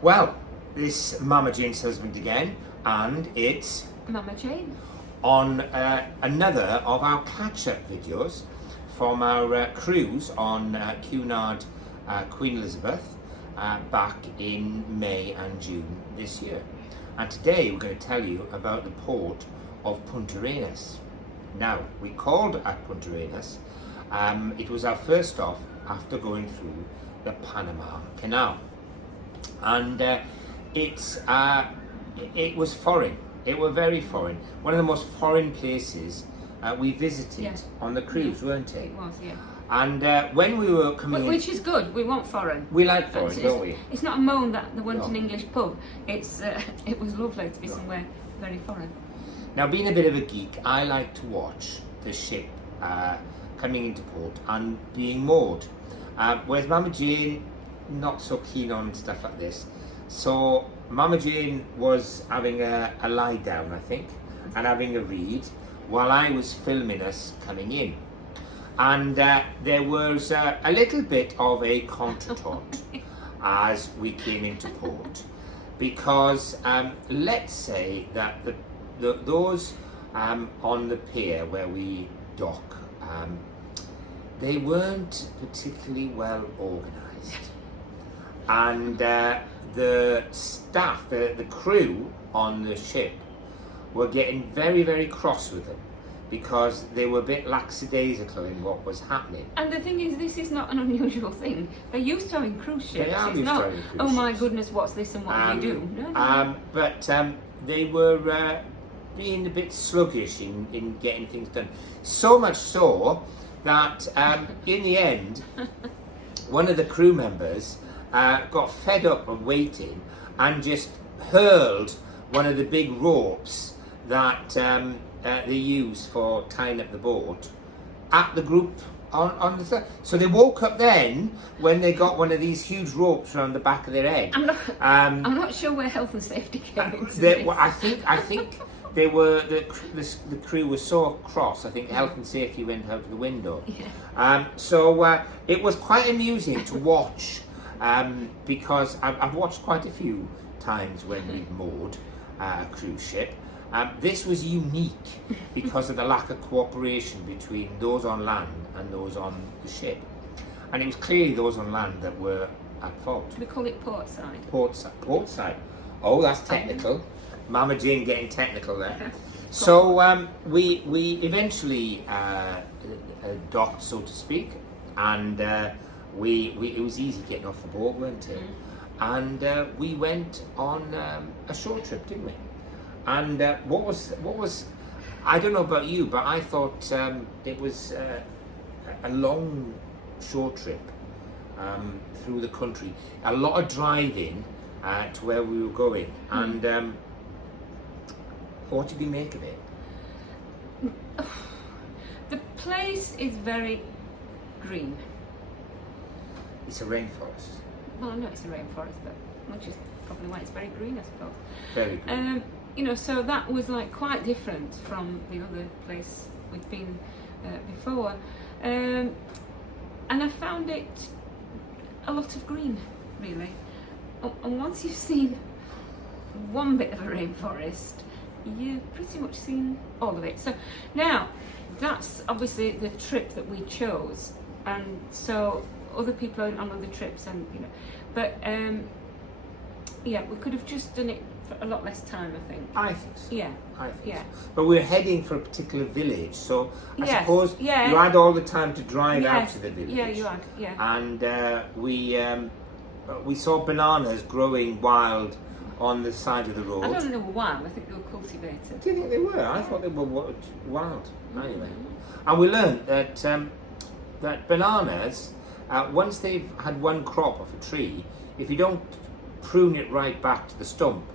Well, this Mama Jane's husband again, and it's Mama Jane. on another of our catch-up videos from our cruise on Cunard, Queen Elizabeth, back in May and June this year. And today we're going to tell you about the port of Puntarenas. Now, we called at Puntarenas. It was our first stop after going through the Panama Canel. And it was foreign. It was very foreign. One of the most foreign places we visited on the cruise, weren't it? It was, yeah. And when we were coming in, which is good. We want foreign. we like foreign, don't we? It's not a moan that there wasn't an English pub. It's it was lovely to be somewhere very foreign. Now, being a bit of a geek, I like to watch the ship coming into port and being moored. Whereas Mama Jane, not so keen on stuff like this. So Mama Jane was having a lie down, I think, and having a read while I was filming us coming in. And there was a little bit of a contretemps as we came into port, because let's say that those on the pier where we dock, they weren't particularly well organised, and the staff, the crew on the ship, were getting very, very cross with them because they were a bit lackadaisical in what was happening. And the thing is, this is not an unusual thing. They're used to having cruise ships. They are it's used not, to having cruise oh my ships. goodness, what's this and what do we do? No. But they were being a bit sluggish in getting things done. So much so that in the end, one of the crew members got fed up of waiting and just hurled one of the big ropes that they use for tying up the boat at the group on the side. So they woke up then when they got one of these huge ropes around the back of their head. I'm not sure where health and safety came into this. this. I think they were the crew was so cross. I think health and safety went out the window. Yeah. So it was quite amusing to watch, because I've watched quite a few times when we've moored a cruise ship. This was unique because of the lack of cooperation between those on land and those on the ship, and it was clearly those on land that were at fault. We call it port side. Port side. Oh, that's technical. Mama Jane getting technical there. So we eventually docked, so to speak, and it was easy getting off the boat, weren't it? And we went on a short trip, didn't we? And what was I don't know about you, but I thought it was a long short trip through the country, a lot of driving to where we were going. And what did you make of it? The place is very green. It's a rainforest. Well, I know it's a rainforest, but which is probably why it's very green, I suppose. Very green. So that was like quite different from the other place we'd been before, and I found it a lot of green, really. And once you've seen one bit of a rainforest, you've pretty much seen all of it. So now, that's obviously the trip that we chose, and so other people are on other trips, and but we could have just done it for a lot less time, I think. I think so. Yeah. I think Yeah. so. But we're heading for a particular village, so I Yes, suppose yeah. you had all the time to drive out Yes, to the village. yeah, you had, yeah. And we saw bananas growing wild on the side of the road. I don't know why, I think they were cultivated. Do you think they were? I thought they were wild. Anyway, and we learned that that bananas, once they've had one crop off a tree, if you don't prune it right back to the stump,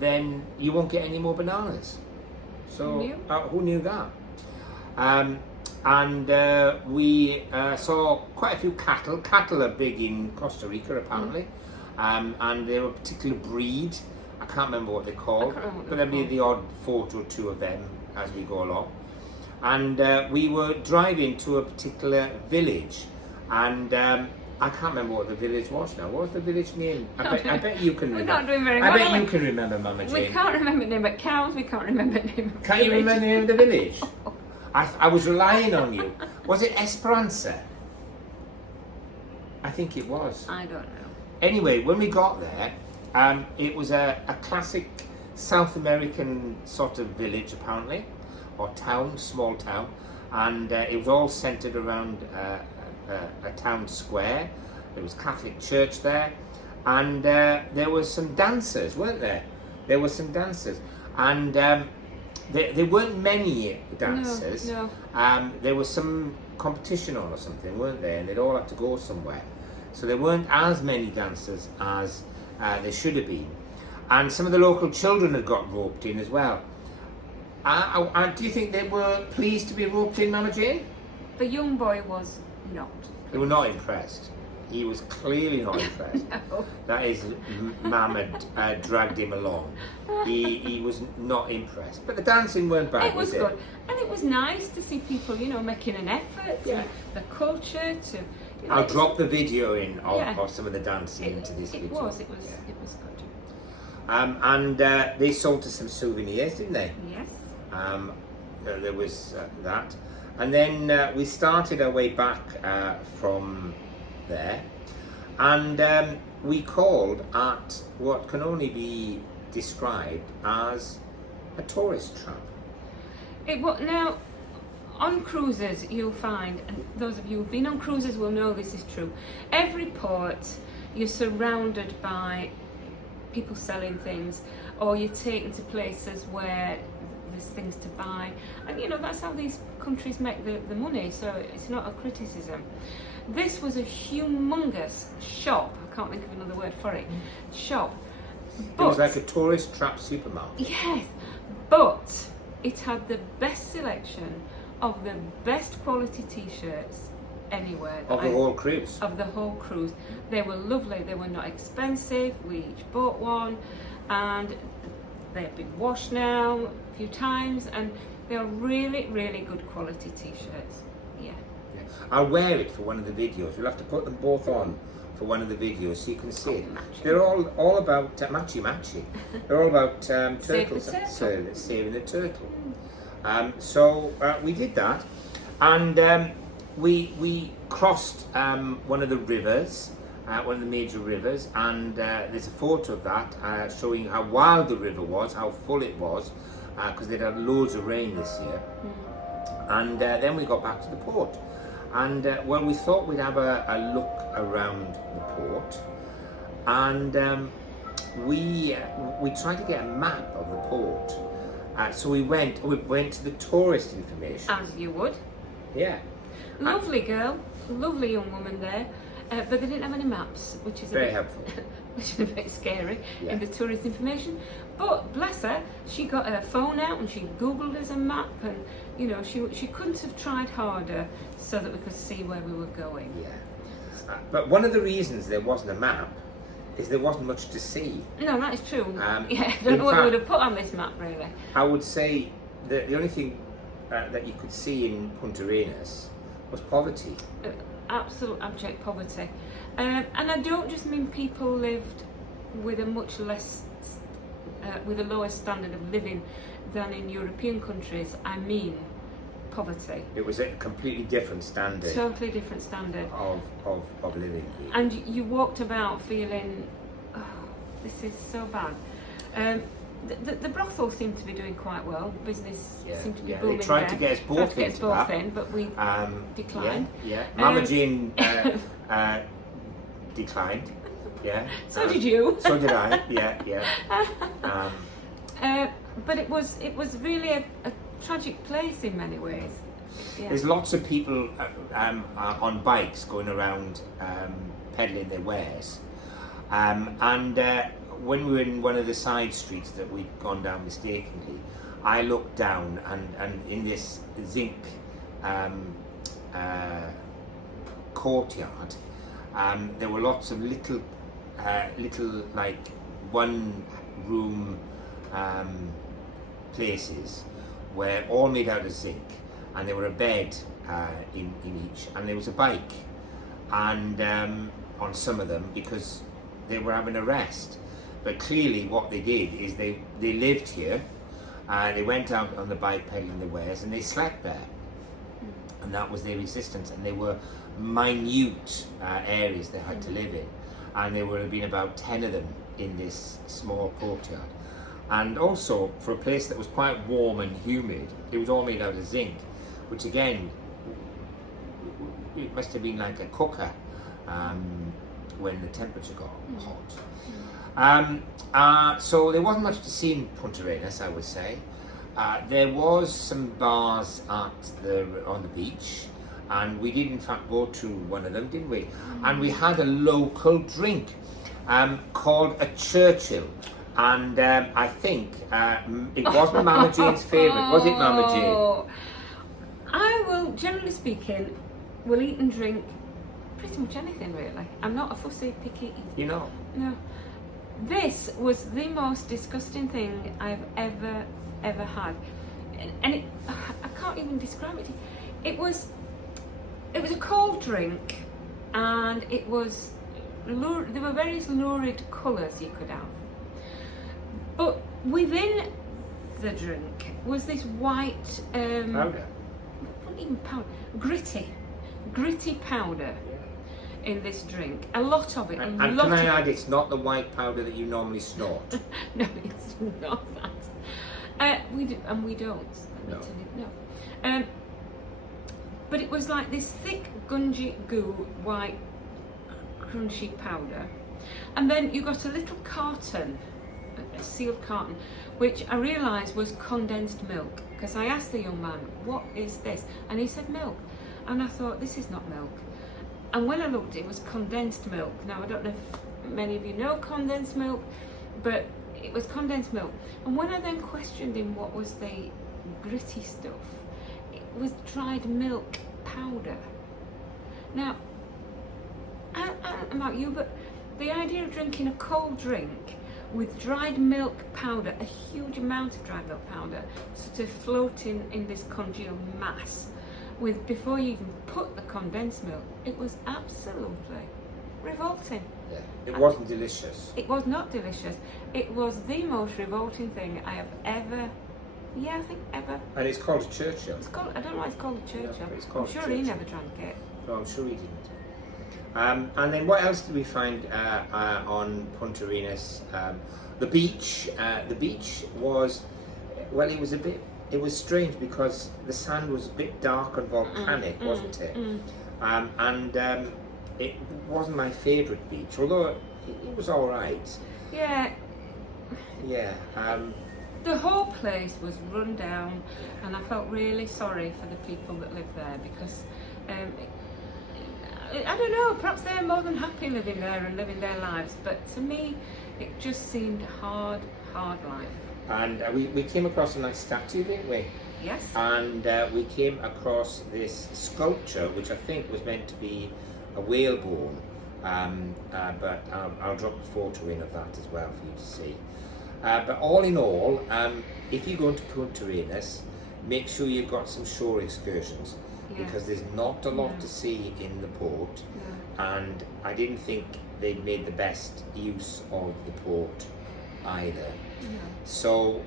then you won't get any more bananas. So who knew that? And we saw quite a few cattle. Cattle are big in Costa Rica, apparently, and they're a particular breed. I can't remember what they're called, but there'll be the odd photo or two of them as we go along. And we were driving to a particular village, and I can't remember what the village was now. What was the village name? I bet you can We're remember. not doing very well. I bet are you we? can remember, Mama Jane. We can't remember the name of cows. We can't remember the name of Can't you remember the name of the village? I was relying on you. Was it Esperanza? I think it was. I don't know. Anyway, when we got there, it was a classic South American sort of village, apparently, or town, small town, and it was all centred around a town square. There was Catholic church there, and there were some dancers, weren't there? There were some dancers, and there weren't many dancers. No. There was some competition on or something, weren't there? And they'd all had to go somewhere. So there weren't as many dancers as there should have been. And some of the local children had got roped in as well. Do you think they were pleased to be roped in, Mama Jane? The young boy was not. They were not impressed. He was clearly not impressed. No. That is, Mama dragged him along. He was not impressed. But the dancing weren't bad, It was it? good. And it was nice to see people, making an effort, Yeah. the culture, to... I'll drop the video in Yeah. of some of the dancing into this video. It was good. And they sold us some souvenirs, didn't they? Yes. There was that. And then we started our way back from there. And we called at what can only be described as a tourist trap. Now, on cruises, you'll find, and those of you who've been on cruises will know this is true, every port you're surrounded by people selling things, or you're taken to places where there's things to buy, and that's how these countries make the money, so it's not a criticism. This was a humongous shop, I can't think of another word for it, shop. It was like a tourist trap supermarket. Yes, but it had the best selection of the best quality t-shirts anywhere. Of the whole cruise. Of the whole cruise. They were lovely, they were not expensive, we each bought one, and they've been washed now a few times, and they're really, really good quality t-shirts. Yeah. I'll wear it for one of the videos. We'll have to put them both on for one of the videos so you can see it. Matching. They're all about matchy. They're all about turtles. Saving the turtle. So we did that, and we crossed one of the rivers, one of the major rivers, and there's a photo of that showing how wild the river was, how full it was, because they'd had loads of rain this year. And then we got back to the port, and we thought we'd have a look around the port, and we tried to get a map of the port. So we went to the tourist information. As you would. Yeah. Lovely girl, lovely young woman there, but they didn't have any maps, which is Very helpful. which is a bit scary Yeah. in the tourist information. But bless her, she got her phone out and she googled us a map, and she couldn't have tried harder so that we could see where we were going. Yeah. But one of the reasons there wasn't a map is there wasn't much to see. No, that is true. Yeah, I in don't know what we fact- would have put on this map, really. I would say that the only thing that you could see in Puntarenas was poverty. Absolute abject poverty. And I don't just mean people lived with a much less, with a lower standard of living than in European countries. I mean poverty. It was a completely different standard Totally different standard. of living. And you walked about feeling, oh, this is so bad. The brothel seemed to be doing quite well. Business seemed to be booming. They tried there. to get us Tried both to get us into both that. in, but we declined. Yeah. Mama Jane declined. Yeah. So did you. So did I. Yeah. But it was really a tragic place in many ways. Yeah. There's lots of people on bikes going around peddling their wares, and when we were in one of the side streets that we'd gone down mistakenly, I looked down, and in this zinc courtyard, there were lots of little like one room places where all made out of zinc, and there were a bed in each, and there was a bike, and on some of them because they were having a rest. But clearly what they did is they lived here, they went out on the bike peddling the wares and they slept there. And that was their existence, and they were minute areas they had to live in, and there would have been about 10 of them in this small courtyard. And also, for a place that was quite warm and humid, it was all made out of zinc, which again, it must have been like a cooker when the temperature got hot. So there wasn't much to see in Puntarenas, I would say. There was some bars on the beach, and we did in fact go to one of them, didn't we? And we had a local drink called a Churchill, and I think it was my Mama Jane's favourite. Was it, Mama Jane? I will, generally speaking, will eat and drink pretty much anything really. I'm not a fussy, picky eater. You know? No. This was the most disgusting thing I've ever had, and it, I can't even describe it. It was a cold drink, and it was there were various lurid colours you could have, but within the drink was this white Powder. Not even powder, gritty powder. In this drink, a lot of it. And can I add, it's not the white powder that you normally snort. No, it's not that. We do, and we don't. No. But it was like this thick, gungy goo, white, crunchy powder, and then you got a little carton, a sealed carton, which I realised was condensed milk. Because I asked the young man, "What is this?" And he said, "Milk." And I thought, this is not milk. And when I looked, it was condensed milk. Now, I don't know if many of you know condensed milk, but it was condensed milk. And when I then questioned him what was the gritty stuff, it was dried milk powder. Now, I don't know about you, but the idea of drinking a cold drink with dried milk powder, a huge amount of dried milk powder, sort of floating in this congealed mass, before you even put the condensed milk, it was absolutely revolting. Yeah. It wasn't delicious. It was not delicious. It was the most revolting thing I have ever, ever. And it's called a Churchill. It's called, I don't know why it's called a Churchill. No, it's called I'm sure Churchill. he never drank it. No, I'm sure he didn't. And then what else did we find on Puntarenas? The beach. The beach was, well, it was strange because the sand was a bit dark and volcanic, wasn't it? And it wasn't my favourite beach, although it was all right. Yeah. Yeah. The whole place was run down, and I felt really sorry for the people that lived there because I don't know, perhaps they're more than happy living there and living their lives, but to me it just seemed hard life. And we came across a nice statue, didn't we? Yes. And we came across this sculpture, which I think was meant to be a whalebone, but I'll drop a photo in of that as well for you to see. But all in all, if you go into Puntarenas, make sure you've got some shore excursions, because there's not a lot to see in the port, and I didn't think they'd made the best use of the port either. So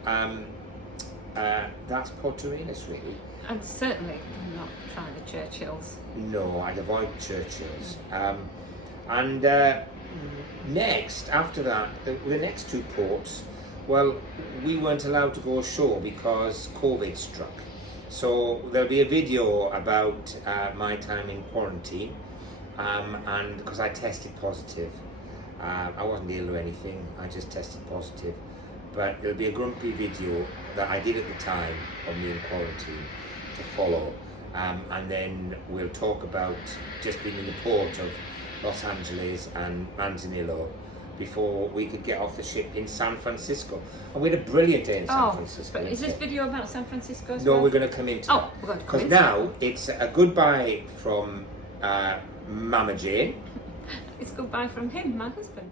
that's Puntarenas really. And certainly not try the Churchills. No, I'd avoid Churchills. Next, after that, the next two ports, well, we weren't allowed to go ashore because COVID struck. So there'll be a video about my time in quarantine, and because I tested positive. I wasn't ill or anything, I just tested positive. But there'll be a grumpy video that I did at the time of me in quarantine to follow. And then we'll talk about just being in the port of Los Angeles and Manzanillo before we could get off the ship in San Francisco. And we had a brilliant day in San Francisco. But is this video about San Francisco as No, well? we're going to come into that. We're going to come into because now it's a goodbye from Mama Jane. It's goodbye from him, my husband.